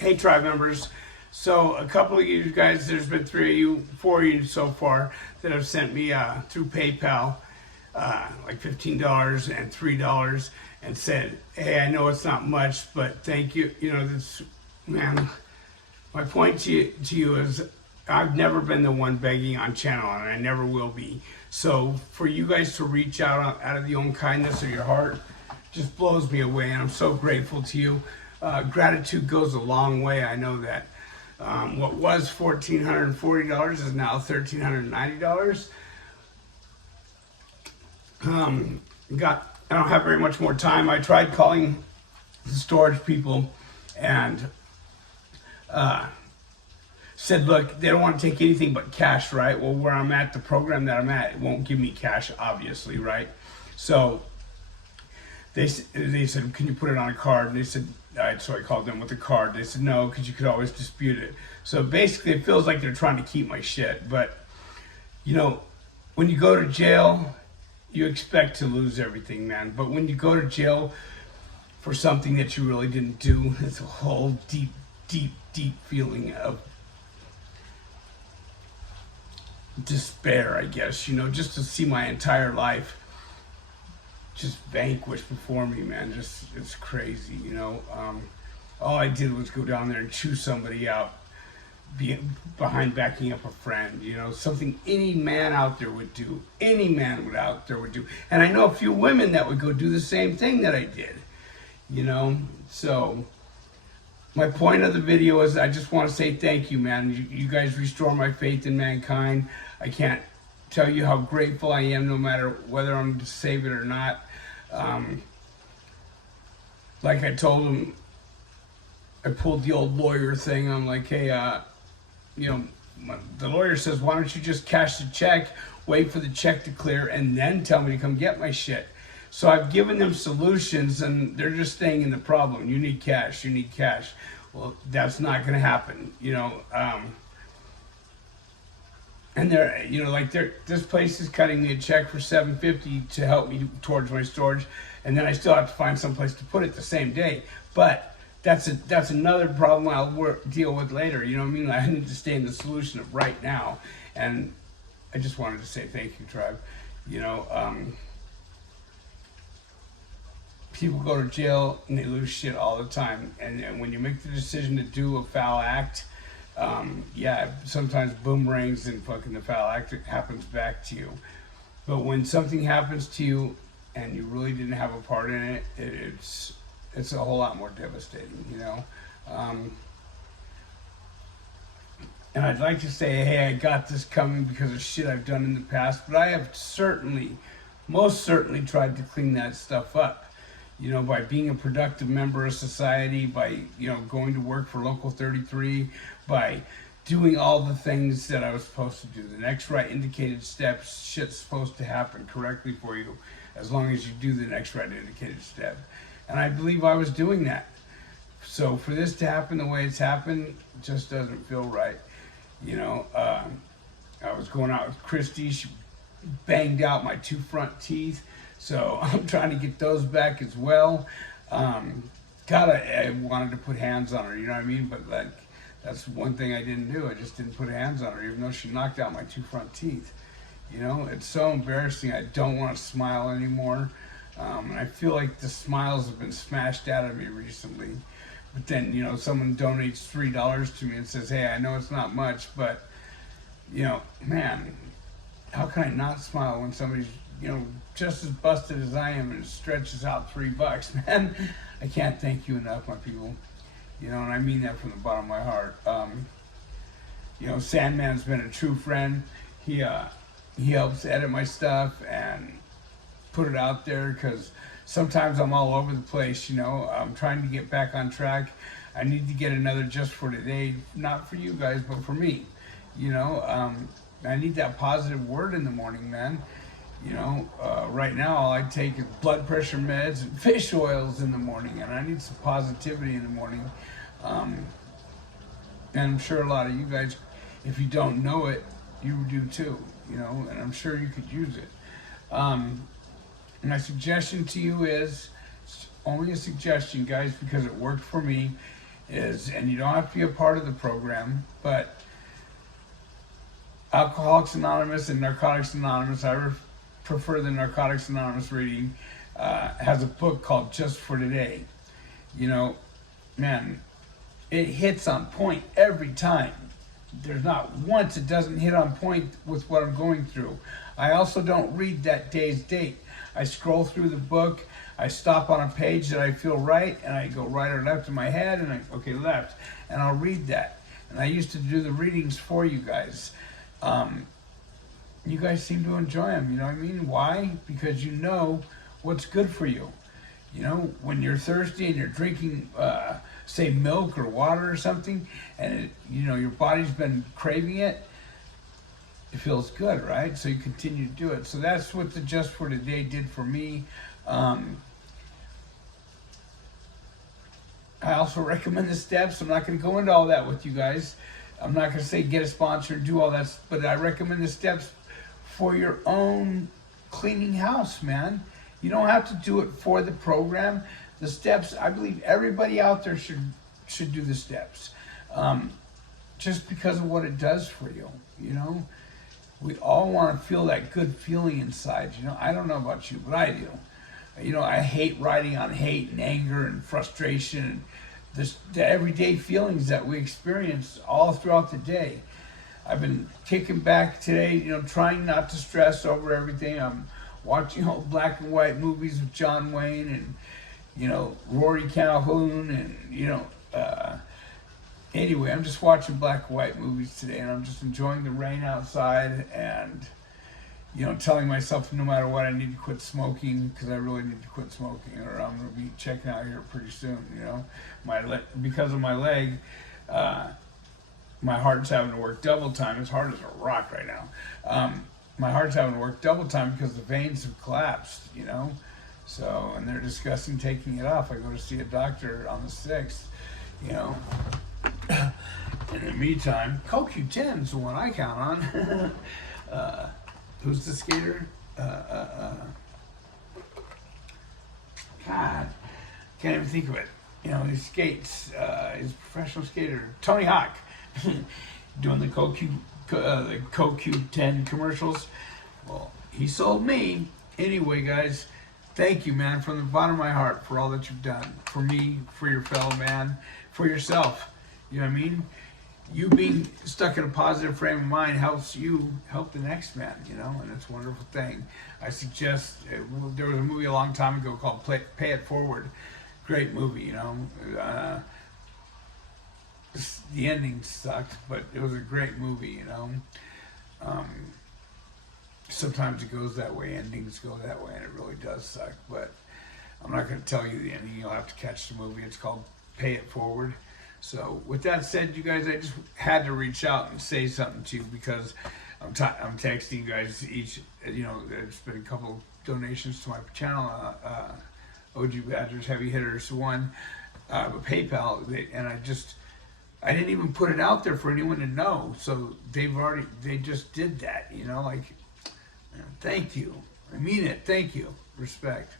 Hey, tribe members. So a couple of you guys, there's been 4 of you so far that have sent me through PayPal like $15 and $3 and said, hey, I know it's not much, but thank you. You know, this, man, my point to you is I've never been the one begging on channel, and I never will be. So for you guys to reach out of the own kindness of your heart just blows me away, and I'm so grateful to you. Gratitude goes a long way. I know that. What was $1,440 is now $1,390. I don't have very much more time. I tried calling the storage people and said, look, they don't want to take anything but cash, right? Well, where I'm at, the program that I'm at, it won't give me cash, obviously, right? So they said, can you put it on a card? And they said, all right, so I called them with a card. They said, no, because you could always dispute it. So basically, it feels like they're trying to keep my shit. But, you know, when you go to jail, you expect to lose everything, man. But when you go to jail for something that you really didn't do, it's a whole deep, deep, deep feeling of despair, I guess. You know, just to see my entire life just vanquished before me, man. Just, it's crazy, you know. All I did was go down there and chew somebody out behind backing up a friend, you know, something any man out there would do. Any man out there would do. And I know a few women that would go do the same thing that I did, you know. So my point of the video is I just want to say thank you, man. You guys restore my faith in mankind. I can't tell you how grateful I am, no matter whether I'm to save it or not. Like I told him, I pulled the old lawyer thing. I'm like, hey, you know, the lawyer says, why don't you just cash the check, wait for the check to clear, and then tell me to come get my shit. So I've given them solutions, and they're just staying in the problem. You need cash, you need cash. Well, that's not going to happen, you know. And they're, you know, like this place is cutting me a check for $750 to help me towards my storage, and then I still have to find some place to put it the same day. But that's another problem I'll deal with later. You know what I mean? I need to stay in the solution of right now, and I just wanted to say thank you, tribe. You know, people go to jail and they lose shit all the time, and when you make the decision to do a foul act, yeah, sometimes boomerangs and fucking the foul act happens back to you. But when something happens to you and you really didn't have a part in it, it's a whole lot more devastating, you know. And I'd like to say, hey, I got this coming because of shit I've done in the past, but I have most certainly tried to clean that stuff up. You know, by being a productive member of society, by, you know, going to work for Local 33, by doing all the things that I was supposed to do. The next right indicated steps, shit's supposed to happen correctly for you as long as you do the next right indicated step. And I believe I was doing that. So for this to happen the way it's happened, just doesn't feel right. You know, I was going out with Christy. She banged out my 2 front teeth. So I'm trying to get those back as well. God, I wanted to put hands on her, you know what I mean? But like, that's one thing I didn't do. I just didn't put hands on her, even though she knocked out my 2 front teeth. You know, it's so embarrassing. I don't want to smile anymore. And I feel like the smiles have been smashed out of me recently. But then, you know, someone donates $3 to me and says, hey, I know it's not much, but, you know, man, how can I not smile when somebody's, you know, just as busted as I am and stretches out $3, man? I can't thank you enough, my people. You know, and I mean that from the bottom of my heart. You know, Sandman's been a true friend. He helps edit my stuff and put it out there, because sometimes I'm all over the place, you know. I'm trying to get back on track. I need to get another Just for Today, not for you guys, but for me. You know, I need that positive word in the morning, man. You know, right now all I take is blood pressure meds and fish oils in the morning, and I need some positivity in the morning. And I'm sure a lot of you guys, if you don't know it, you do too, you know, and I'm sure you could use it. My suggestion to you is, it's only a suggestion, guys, because it worked for me, is, and you don't have to be a part of the program, but Alcoholics Anonymous and Narcotics Anonymous, I prefer the Narcotics Anonymous reading, has a book called Just for Today. You know, man, it hits on point every time. There's not once it doesn't hit on point with what I'm going through. I also don't read that day's date. I scroll through the book, I stop on a page that I feel right, and I go right or left in my head, and okay, left, and I'll read that. And I used to do the readings for you guys. You guys seem to enjoy them, you know what I mean? Why? Because you know what's good for you. You know, when you're thirsty and you're drinking, say, milk or water or something, and you know your body's been craving it, it feels good, right? So you continue to do it. So that's what the Just for Today did for me. I also recommend the steps. I'm not going to go into all that with you guys. I'm not going to say get a sponsor and do all that, but I recommend the steps for your own cleaning house, man. You don't have to do it for the program. The steps, I believe everybody out there should do the steps. Just because of what it does for you, you know? We all want to feel that good feeling inside, you know? I don't know about you, but I do. You know, I hate riding on hate and anger and frustration and the everyday feelings that we experience all throughout the day. I've been kicking back today, you know, trying not to stress over everything. I'm watching old black and white movies with John Wayne and, you know, Rory Calhoun and, you know, anyway, I'm just watching black and white movies today, and I'm just enjoying the rain outside and, you know, telling myself no matter what, I need to quit smoking because I really need to quit smoking or I'm going to be checking out here pretty soon, you know. Because of my leg, my heart's having to work double time. It's hard as a rock right now. My heart's having to work double time because the veins have collapsed, you know. So, and they're discussing taking it off. I go to see a doctor on the 6th, you know. In the meantime, CoQ10 is the one I count on. Who's the skater? God, can't even think of it. You know, he skates. He's a professional skater. Tony Hawk, doing the CoQ10 commercials. Well, he sold me. Anyway, guys, thank you, man, from the bottom of my heart for all that you've done. For me, for your fellow man, for yourself. You know what I mean? You being stuck in a positive frame of mind helps you help the next man, you know, and it's a wonderful thing. I suggest, there was a movie a long time ago called Pay It Forward. Great movie, you know. The ending sucked, but it was a great movie, you know. Sometimes it goes that way, endings go that way, and it really does suck, but I'm not going to tell you the ending. You'll have to catch the movie. It's called Pay It Forward. So with that said, you guys, I just had to reach out and say something to you because I'm texting you guys each, you know, there's been a couple donations to my channel, OG Badgers Heavy Hitters, one, PayPal, and I didn't even put it out there for anyone to know. So they just did that, you know, like, thank you. I mean it. Thank you. Respect.